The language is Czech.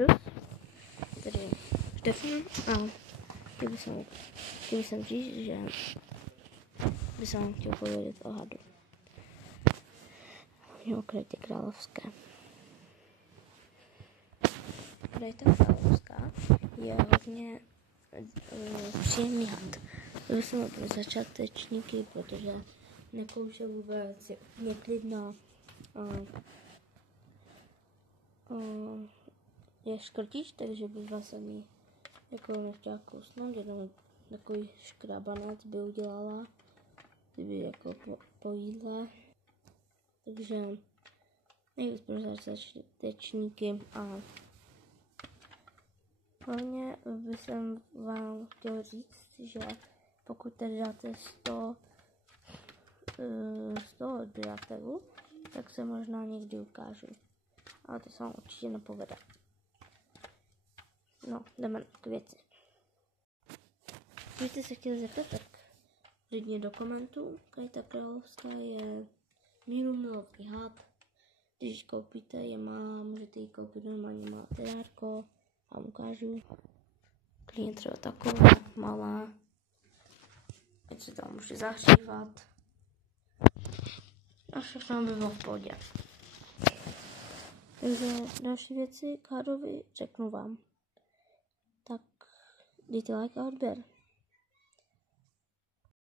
čus. Tady Štefan a chtěl jsem říct, že by se vám chtěl povědět o hadu. O Krajtě královské. Krajta královská je hodně příjemný had. To by jsem pro začátečníky, protože nekouše vůbec, je úplně klidná. Je škrtič, takže bych vás ani jako nechtěla kousnout, jenom takový škrabanec by udělala, kdyby jako po jídle. Takže nejvíc pro začátečníky a hlavně bych vám chtěl říct, že pokud tady dáte 100 odběratelů, tak se možná někdy ukážu. Ale to se vám určitě nepovede. No, jdeme k věci. Když jste se chtěli zeptat, tak řádně do komentů. Krajta královská je mírumilovný had. Když koupíte je můžete ji koupit normálně materiálko. A ukážu. Klidně třeba taková malá. Ať se tam může zahřívat. A všechno by bylo v pohodě. Takže další věci k hadovi řeknu vám. Tak dejte like a odběr.